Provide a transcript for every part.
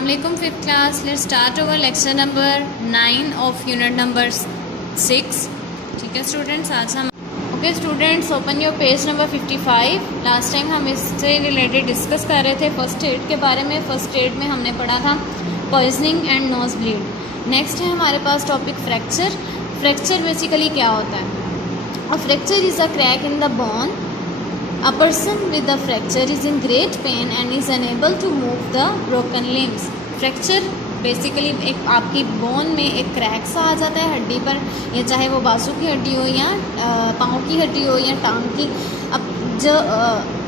Assalamualaikum fifth class. Let's start our lecture number 9 of unit number 6. ठीक है students, आज हम okay students open your page number 55. Last time हम इससे related discuss कर रहे थे फर्स्ट एड के बारे में. फर्स्ट एड में हमने पढ़ा था poisoning and nose bleed. Next है हमारे पास टॉपिक फ्रैक्चर. फ्रैक्चर बेसिकली क्या होता है? A fracture is a crack in the bone. A person with a fracture is in great pain and is unable to move the broken limbs. Fracture basically एक आपकी bone में एक crack सा आ जाता है हड्डी पर, या चाहे वो बाजू की हड्डी हो या पाँव की हड्डी हो या टांग की. अब जो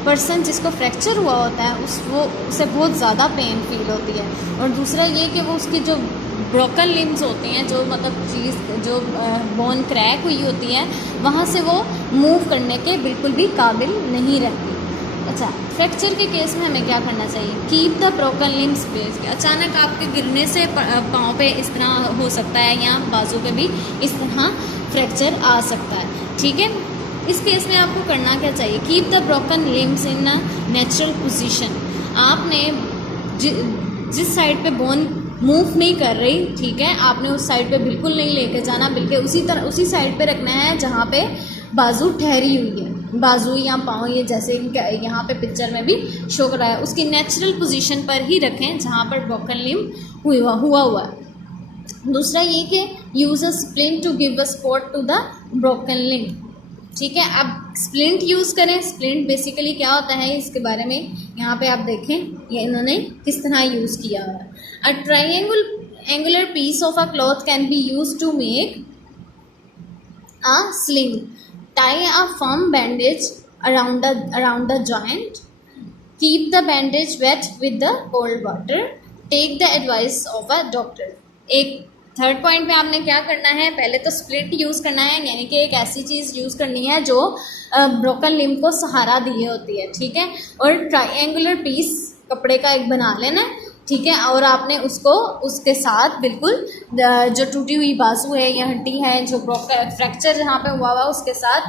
पर्सन जिसको फ्रैक्चर हुआ होता है उसे बहुत ज़्यादा पेन फील होती है. और दूसरा ये कि वो उसकी जो ब्रोकन लिम्स होती हैं, जो मतलब चीज़ जो बोन क्रैक हुई होती है, वहाँ से वो मूव करने के बिल्कुल भी काबिल नहीं रहती. अच्छा, फ्रैक्चर के केस में हमें क्या करना चाहिए? Keep the broken limbs place. अचानक आपके गिरने से पाँव पे इस तरह हो सकता है या बाजू पे भी इस तरह फ्रैक्चर आ सकता है. ठीक है, इस केस में आपको करना क्या चाहिए? Keep the broken limbs in a natural position. आपने जिस साइड पे बोन मूव नहीं कर रही, ठीक है, आपने उस साइड पे बिल्कुल नहीं लेके जाना, बल्कि उसी साइड पे रखना है जहाँ पे बाजू ठहरी हुई है. बाजू या पाँव, ये जैसे यहाँ पे पिक्चर में भी शो कर रहा है, उसकी नेचुरल पोजीशन पर ही रखें जहाँ पर ब्रोकन लिम्ब हुआ है. दूसरा ये कि use a splint to give a support to the broken limb. ठीक है, अब स्प्लिंट यूज़ करें. स्प्लिंट बेसिकली क्या होता है इसके बारे में यहाँ पे आप देखें, ये इन्होंने किस तरह यूज़ किया हुआ है. अ triangular piece of a cloth can be used to make a sling. Tie a firm bandage around the joint. Keep the bandage wet with the cold water. Take the advice of a doctor. एक third point में आपने क्या करना है? पहले तो split use करना है, यानी कि एक ऐसी चीज़ यूज़ करनी है जो ब्रोकन लिम्ब को सहारा दिए होती है. ठीक है, और ट्रायंगुलर पीस कपड़े का एक बना लेना है. ठीक है, और आपने उसको उसके साथ बिल्कुल जो टूटी हुई बाजू है या हड्डी है, जो फ्रैक्चर जहाँ पे हुआ हुआ उसके साथ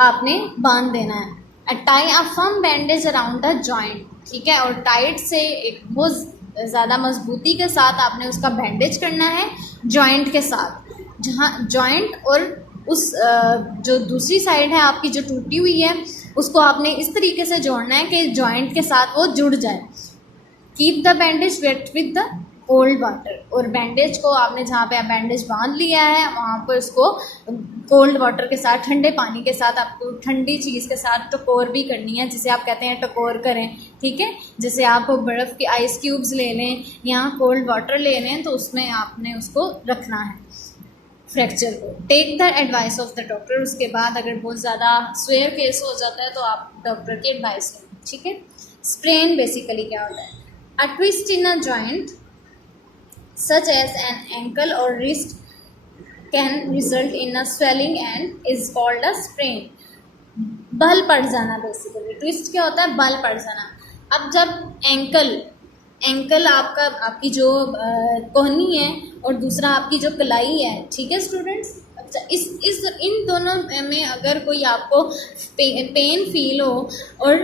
आपने बांध देना है. Tie a firm bandage around the joint. ठीक है, और टाइट से एक बहुत ज़्यादा मजबूती के साथ आपने उसका बैंडेज करना है जॉइंट के साथ. जहाँ जॉइंट और उस जो दूसरी साइड है आपकी जो टूटी हुई है, उसको आपने इस तरीके से जोड़ना है कि जॉइंट के साथ वो जुड़ जाए. Keep the bandage wet with the cold water. और बैंडेज को आपने जहाँ पे बैंडेज बांध लिया है वहाँ पर उसको कोल्ड वाटर के साथ, ठंडे पानी के साथ, आपको ठंडी चीज़ के साथ टकोर भी करनी है, जिसे आप कहते हैं टकोर करें. ठीक है, जैसे आप बर्फ़ के आइस क्यूब्स ले लें या कोल्ड वाटर ले लें, तो उसमें आपने उसको रखना है फ्रैक्चर को. Take the advice of the doctor. उसके बाद अगर बहुत ज़्यादा स्वेयर केस हो जाता है तो आप डॉक्टर की एडवाइस लें. ठीक है. स्प्रेन बेसिकली क्या होता है? A twist in a joint, such as an ankle or wrist, can result in a swelling and is called a sprain. बल पड़ जाना. बेसिकली ट्विस्ट क्या होता है? बल पड़ जाना. अब जब एंकल आपकी जो कोहनी है और दूसरा आपकी जो कलाई है, ठीक है स्टूडेंट्स. अच्छा, इन दोनों में अगर कोई आपको पेन फील हो और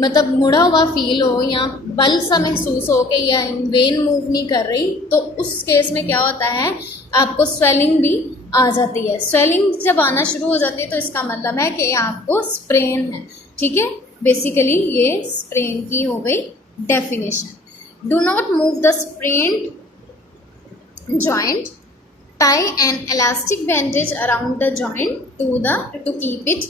मतलब मुड़ा हुआ फील हो या बल सा महसूस हो कि या वेन मूव नहीं कर रही, तो उस केस में क्या होता है? आपको स्वेलिंग भी आ जाती है. स्वेलिंग जब आना शुरू हो जाती है तो इसका मतलब है कि आपको स्प्रेन है. ठीक है, बेसिकली ये स्प्रेन की हो गई definition. Do not move the sprained joint. Tie an elastic bandage around the joint to keep it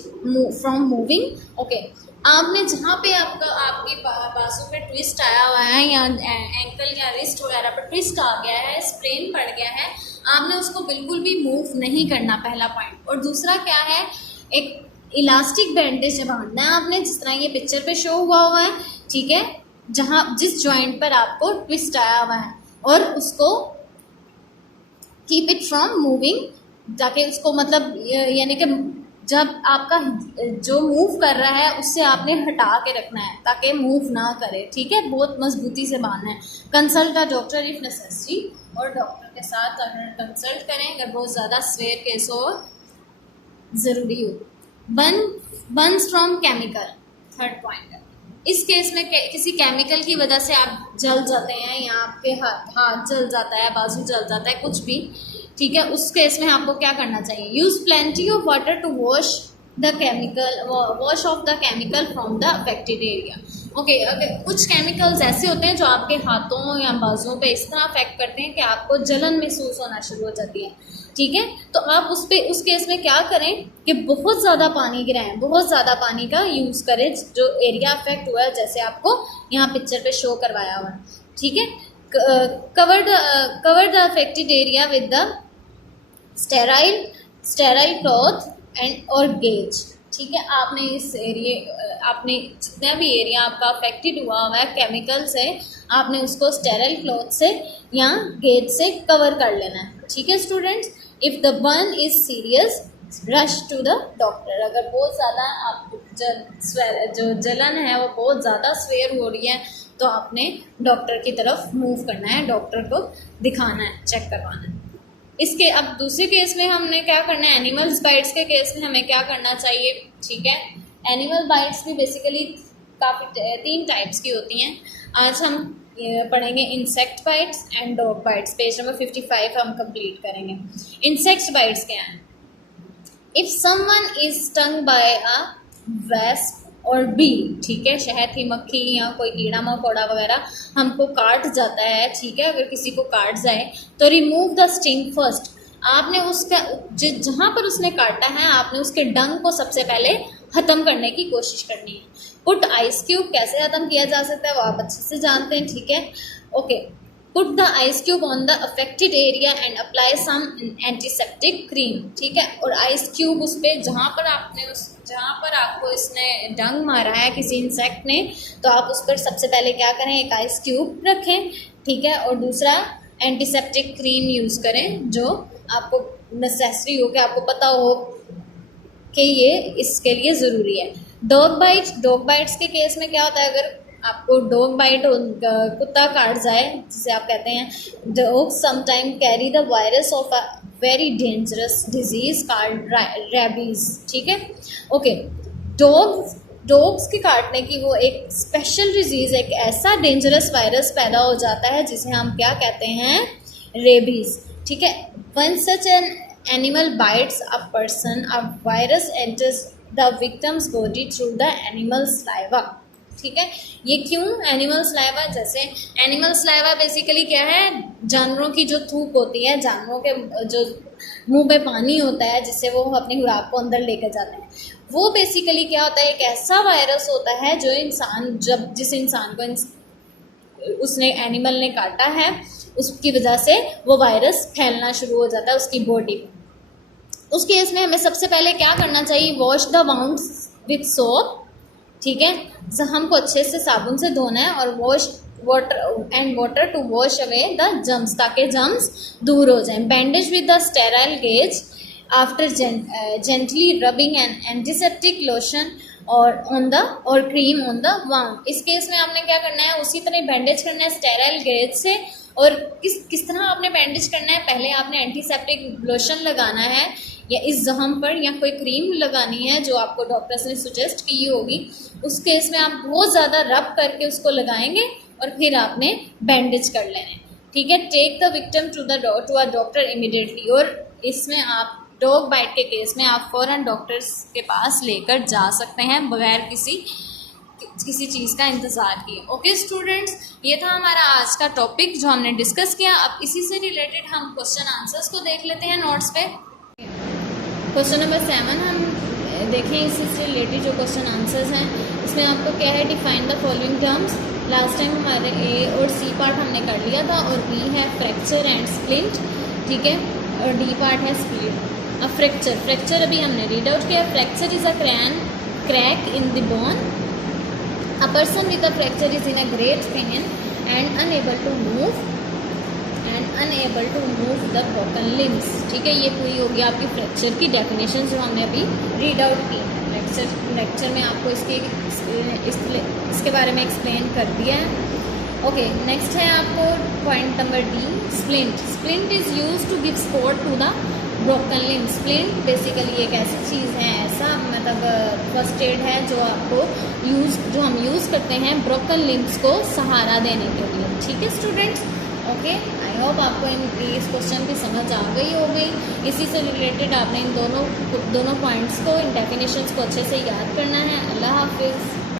from moving. Okay, आपने जहाँ पे आपकी बाजू पे ट्विस्ट आया हुआ है या एंकल या रिस्ट वगैरह पर ट्विस्ट आ गया है, स्प्रेन पड़ गया है, आपने उसको बिल्कुल भी मूव नहीं करना, पहला पॉइंट. और दूसरा क्या है? एक इलास्टिक बैंडेज बांधना है आपने, जिस तरह ये पिक्चर पे शो हुआ है. ठीक है, जिस जॉइंट पर आपको ट्विस्ट आया हुआ है, और उसको कीप इट फ्रॉम मूविंग, ताकि उसको मतलब यानी कि जब आपका जो मूव कर रहा है उससे आपने हटा के रखना है ताकि मूव ना करे. ठीक है, बहुत मजबूती से बांधना है. Consult the doctor if necessary. और डॉक्टर के साथ अगर कंसल्ट करें अगर बहुत ज़्यादा स्वेयर केस हो, ज़रूरी हो. Burns from chemical. Third point है इस केस में किसी केमिकल की वजह से आप जल जाते हैं या आपके हाथ जल जाता है, बाजू जल जाता है, कुछ भी, ठीक है, उस केस में आपको क्या करना चाहिए? Use plenty of water to wash the chemical, wash off the chemical from the affected area. Okay, अगर कुछ केमिकल्स ऐसे होते हैं जो आपके हाथों या बाजुओं पे इस तरह अफेक्ट करते हैं कि आपको जलन महसूस होना शुरू हो जाती है, ठीक है, तो आप उस केस में क्या करें कि बहुत ज़्यादा पानी गिराएं, बहुत ज़्यादा पानी का यूज़ करें जो एरिया अफेक्ट हुआ है, जैसे आपको यहाँ पिक्चर पे शो करवाया हुआ है, ठीक है। Cover the affected area with the sterile cloth and और गेज, ठीक है। आपने जितना भी एरिया आपका अफेक्टेड हुआ है केमिकल से, आपने उसको स्टेराइल क्लॉथ से या गेज से कवर कर लेना है, ठीक है students. If the burn is serious rush to the doctor. अगर बहुत ज़्यादा आप जो जलन है वो बहुत ज़्यादा स्वेयर हो रही है तो आपने डॉक्टर की तरफ मूव करना है, डॉक्टर को दिखाना है, चेक करवाना है। इसके अब दूसरे केस में हमने क्या करना है, एनिमल्स बाइट्स के केस में हमें क्या करना चाहिए, ठीक है। एनिमल बाइट्स भी बेसिकली काफ़ी 3 टाइप्स की होती हैं। आज हम पढ़ेंगे insect bites and dog bites. Page number 55 हम कंप्लीट करेंगे। इंसेक्ट बाइट्स क्या हैं? If someone is stung by a wasp और बी, ठीक है, शहद की मक्खी या कोई कीड़ा मकोड़ा वगैरह हमको काट जाता है, ठीक है, अगर किसी को काट जाए तो रिमूव द स्टिंग फर्स्ट। आपने उसका जहाँ पर उसने काटा है आपने उसके डंग को सबसे पहले ख़त्म करने की कोशिश करनी है। पुट आइस क्यूब, कैसे ख़त्म किया जा सकता है वो आप अच्छे से जानते हैं, ठीक है। Okay, put the ice cube on the affected area and apply some antiseptic cream, ठीक है। और आइस क्यूब उस पर जहाँ पर आपको इसने डंग मारा है किसी इंसेक्ट ने, तो आप उस पर सबसे पहले क्या करें, एक आइस क्यूब रखें, ठीक है, और दूसरा एंटीसेप्टिक क्रीम यूज़ करें जो आपको नेसेसरी हो, कि आपको पता हो कि ये इसके लिए ज़रूरी है। डॉग बाइट्स के केस में क्या होता है, अगर आपको डॉग बाइट कुत्ता काट जाए, जिसे आप कहते हैं, dog sometime carry the virus of a very dangerous disease called rabies, ठीक है। ओके, डॉग्स के काटने की वो एक स्पेशल डिजीज़, एक ऐसा डेंजरस वायरस पैदा हो जाता है जिसे हम क्या कहते हैं, रेबीज, ठीक है। One such an animal bytes a person, a virus enters the victims body through the animal saliva, ठीक है। ये क्यों एनिमल स्लाइवा? जैसे एनिमल स्लाइवा बेसिकली क्या है, जानवरों की जो थूक होती है, जानवरों के जो मुंह पे पानी होता है जिससे वो अपनी खुराक को अंदर लेकर जाते हैं, वो बेसिकली क्या होता है, एक ऐसा वायरस होता है जो जिस इंसान को उसने एनिमल ने काटा है उसकी वजह से वो वायरस फैलना शुरू हो जाता है उसकी बॉडी में। उस केस में हमें सबसे पहले क्या करना चाहिए, wash the wounds with soap, ठीक है, हमको अच्छे से साबुन से धोना है, और water to wash away the germs, ताकि जम्स दूर हो जाएं। Bandage with the sterile gauze after gently rubbing and antiseptic lotion और क्रीम ऑन द वाउंड। इस केस में आपने क्या करना है, उसी तरह बैंडेज करना है स्टेराइल गेज से। और किस तरह आपने बैंडेज करना है, पहले आपने एंटीसेप्टिक लोशन लगाना है या इस जख्म पर, या कोई क्रीम लगानी है जो आपको डॉक्टर्स ने सजेस्ट की होगी। उस केस में आप बहुत ज़्यादा रब करके उसको लगाएंगे और फिर आपने बैंडेज कर लेना है, ठीक है। Take the victim to a doctor immediately, और इसमें आप डॉग बाइट के केस में आप फ़ौरन डॉक्टर्स के पास लेकर जा सकते हैं बगैर किसी चीज़ का इंतज़ार किए। ओके स्टूडेंट्स, ये था हमारा आज का टॉपिक जो हमने डिस्कस किया। अब इसी से रिलेटेड हम क्वेश्चन आंसर्स को देख लेते हैं नोट्स पे। क्वेश्चन नंबर 7 हम देखें, इसी से रिलेटेड जो क्वेश्चन आंसर्स हैं इसमें आपको क्या है, define the following terms. Last time हमारे ए और सी पार्ट हमने कर लिया था, और बी है फ्रैक्चर एंड स्प्लिंट, ठीक है, और डी पार्ट है स्प्लिट। अब फ्रैक्चर अभी हमने रीड आउट किया। Fracture is a crack in the bone. A person with a fracture is in a great pain and unable to move the broken limbs, ठीक है। ये पूरी होगी आपकी फ्रैक्चर की डेफिनेशन जो हमने अभी रीड आउट की है। लेक्चर में आपको इसके बारे में एक्सप्लेन कर दिया है। ओके, नेक्स्ट है आपको point number D, splint. Splint is use to give support to the broken limb, splint basically एक ऐसी चीज़ है, ऐसा मतलब फर्स्ट एड है जो आपको जो हम यूज़ करते हैं ब्रोकन लिम्ब्स को सहारा देने के लिए। ठीक है स्टूडेंट्स, ओके, आई होप आपको इस क्वेश्चन की समझ आ गई होगी। इसी से रिलेटेड आपने इन दोनों पॉइंट्स को, इन डेफिनेशंस को अच्छे से याद करना है। अल्लाह हाफिज़।